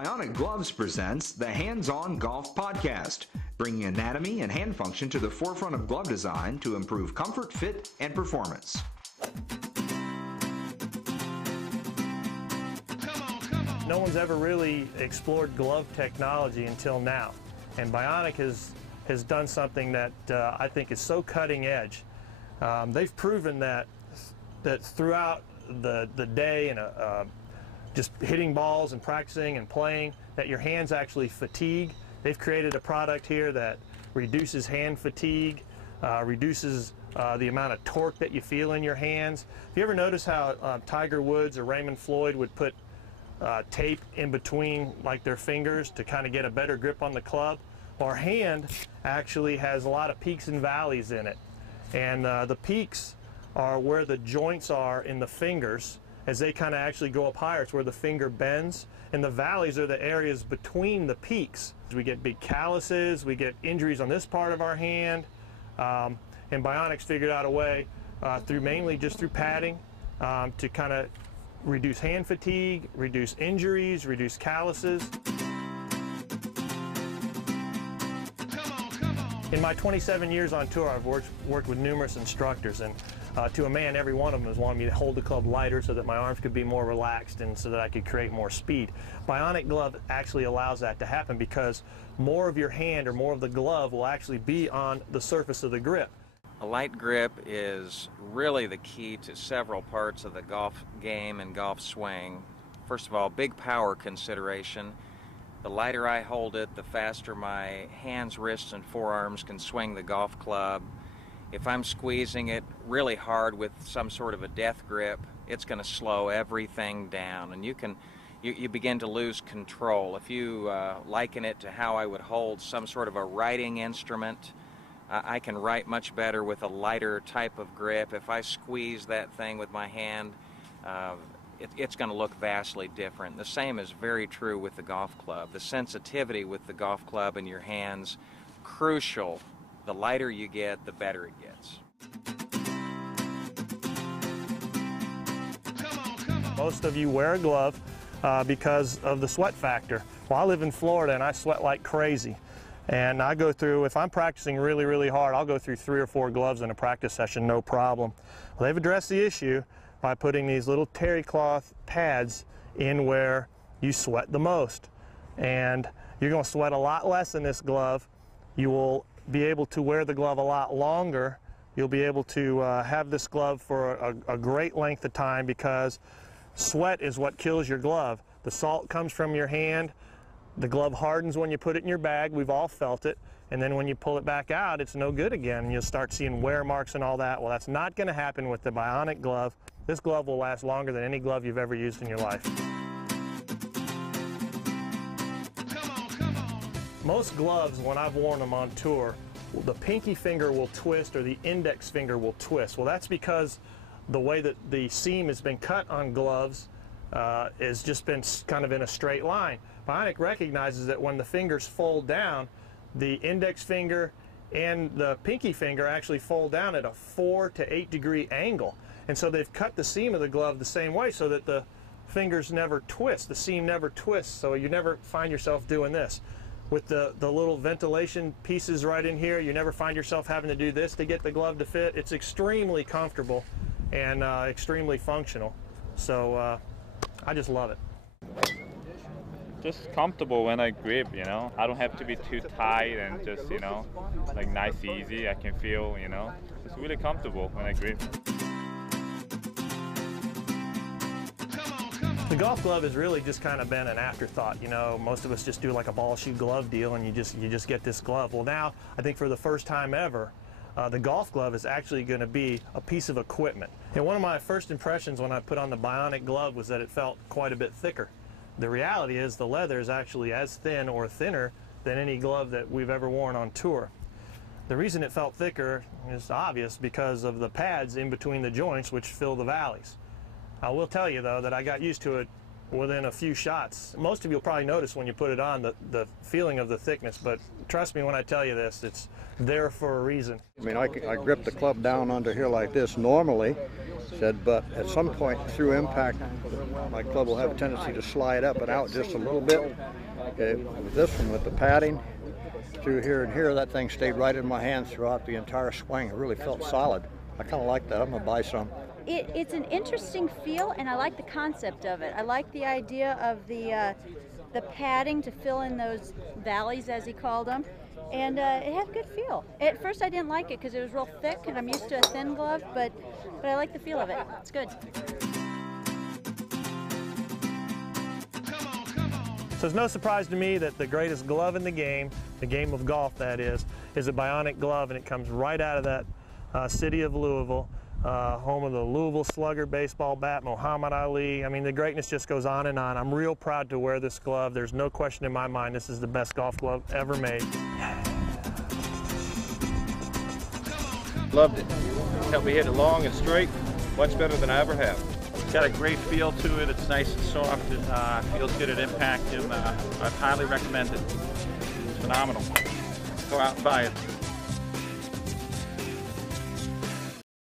Bionic Gloves presents the Hands-On Golf Podcast, bringing anatomy and hand function to the forefront of glove design to improve comfort, fit, and performance. No one's ever really explored glove technology until now, and Bionic has done something that I think is so cutting edge. They've proven that throughout the day and just hitting balls and practicing and playing, that your hands actually fatigue. They've created a product here that reduces hand fatigue, reduces the amount of torque that you feel in your hands. Have you ever noticed how Tiger Woods or Raymond Floyd would put tape in between like their fingers to kind of get a better grip on the club? Well, our hand actually has a lot of peaks and valleys in it, and the peaks are where the joints are in the fingers as they kind of actually go up higher. It's where the finger bends, and the valleys are the areas between the peaks. We get big calluses, we get injuries on this part of our hand, and Bionic's figured out a way mainly just through padding to kind of reduce hand fatigue, reduce injuries, reduce calluses. In my 27 years on tour, I've worked with numerous instructors, and to a man, every one of them has wanted me to hold the club lighter so that my arms could be more relaxed and so that I could create more speed. Bionic Glove actually allows that to happen because more of your hand or more of the glove will actually be on the surface of the grip. A light grip is really the key to several parts of the golf game and golf swing. First of all, big power consideration. The lighter I hold it, the faster my hands, wrists, and forearms can swing the golf club. If I'm squeezing it really hard with some sort of a death grip, it's going to slow everything down, and you begin to lose control. If you liken it to how I would hold some sort of a writing instrument, I can write much better with a lighter type of grip. If I squeeze that thing with my hand, it's going to look vastly different. The same is very true with the golf club. The sensitivity with the golf club in your hands, crucial. The lighter you get, the better it gets. Most of you wear a glove because of the sweat factor. Well, I live in Florida and I sweat like crazy. And I go through, if I'm practicing really, really hard, I'll go through 3 or 4 gloves in a practice session, no problem. Well, they've addressed the issue by putting these little terry cloth pads in where you sweat the most. And you're going to sweat a lot less in this glove. You will be able to wear the glove a lot longer. You'll be able to have this glove for a great length of time because sweat is what kills your glove. The salt comes from your hand. The glove hardens when you put it in your bag. We've all felt it. And then when you pull it back out, it's no good again. And you'll start seeing wear marks and all that. Well, that's not going to happen with the Bionic Glove. This glove will last longer than any glove you've ever used in your life. Most gloves, when I've worn them on tour, the pinky finger will twist or the index finger will twist. Well, that's because the way that the seam has been cut on gloves has just been kind of in a straight line. Bionic recognizes that when the fingers fold down, the index finger and the pinky finger actually fold down at a 4 to 8 degree angle. And so they've cut the seam of the glove the same way so that the fingers never twist, the seam never twists, so you never find yourself doing this. With the little ventilation pieces right in here, you never find yourself having to do this to get the glove to fit. It's extremely comfortable and extremely functional. So I just love it. Just comfortable when I grip, you know. I don't have to be too tight and just, you know, like nice, easy. I can feel, you know, it's really comfortable when I grip. The golf glove has really just kind of been an afterthought. You know, most of us just do like a ball shoe glove deal and you just get this glove. Well, now I think for the first time ever, the golf glove is actually going to be a piece of equipment. And one of my first impressions when I put on the Bionic Glove was that it felt quite a bit thicker. The reality is the leather is actually as thin or thinner than any glove that we've ever worn on tour. The reason it felt thicker is obvious because of the pads in between the joints which fill the valleys. I will tell you though that I got used to it within a few shots. Most of you will probably notice when you put it on the feeling of the thickness, but trust me when I tell you this, it's there for a reason. I mean, I grip the club down under here like this normally, but at some point through impact, my club will have a tendency to slide up and out just a little bit. Okay, with this one, with the padding through here and here, that thing stayed right in my hand throughout the entire swing. It really felt solid. I kind of like that. I'm going to buy some. It's an interesting feel, and I like the concept of it. I like the idea of the padding to fill in those valleys, as he called them, and it had a good feel. At first I didn't like it because it was real thick, and I'm used to a thin glove, but I like the feel of it. It's good. So it's no surprise to me that the greatest glove in the game of golf that is a Bionic Glove, and it comes right out of that city of Louisville. Home of the Louisville Slugger baseball bat, Muhammad Ali. I mean, the greatness just goes on and on. I'm real proud to wear this glove. There's no question in my mind this is the best golf glove ever made. Loved it. Helped me hit it long and straight, much better than I ever have. It's got a great feel to it. It's nice and soft. It feels good at impact, and I highly recommend it. It's phenomenal. Go out and buy it.